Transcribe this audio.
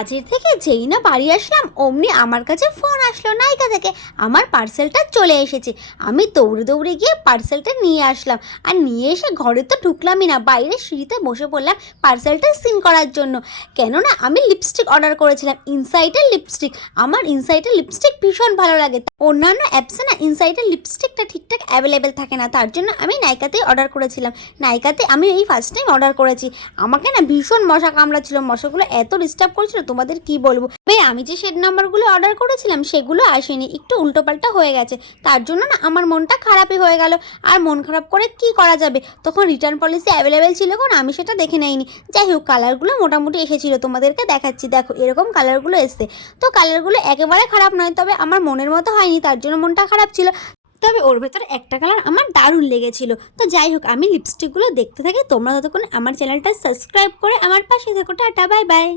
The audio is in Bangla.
কাজের থেকে যেই না বাড়ি আসলাম অমনি আমার কাছে ফোন আসলো নায়িকা থেকে। আমার পার্সেলটা চলে এসেছে। আমি দৌড়ে দৌড়ে গিয়ে পার্সেলটা নিয়ে আসলাম, আর নিয়ে এসে ঘরে তো ঢুকলামই না, বাইরে সিঁড়িতে বসে পড়লাম পার্সেলটা সিন করার জন্য। কেননা আমি লিপস্টিক অর্ডার করেছিলাম, ইনসাইটের লিপস্টিক। আমার ইনসাইটের লিপস্টিক ভীষণ ভালো লাগে। অন্যান্য অ্যাপসে না ইনসাইটের লিপস্টিকটা ঠিকঠাক অ্যাভেলেবেল থাকে না, তার জন্য আমি নাইকাতেই অর্ডার করেছিলাম। নাইকাতে আমি এই ফার্স্ট টাইম অর্ডার করেছি। আমাকে না ভীষণ মশা কামড়াচ্ছিল, মশাগুলো এত ডিস্টার্ব করছিল তোমাদের কি বলবো। আমি যে শেড নাম্বারগুলো অর্ডার করেছিলাম সেগুলো আসেনি, একটু উল্টোপাল্টা হয়ে গেছে, তার জন্য না আমার মনটা খারাপই হয়ে গেল। আর মন খারাপ করে কি করা যাবে, তখন রিটার্ন পলিসি অ্যাভেলেবেল ছিল কোন, আমি সেটা দেখে নেইনি। যাই হোক, কালারগুলো মোটামুটি এসেছিলো, তোমাদেরকে দেখাচ্ছি, দেখো এরকম কালারগুলো এসছে। তো কালারগুলো একেবারে খারাপ নয়, তবে আমার মনের মতো হয়নি, তার জন্য মনটা খারাপ ছিল। তবে ওর ভেতরে একটা কালার আমার দারুণ লেগেছিল। তো যাই হোক, আমি লিপস্টিকগুলো দেখতে থাকি, তোমরা ততক্ষণ আমার চ্যানেলটা সাবস্ক্রাইব করে আমার পাশে থেকো। Tata, bye bye.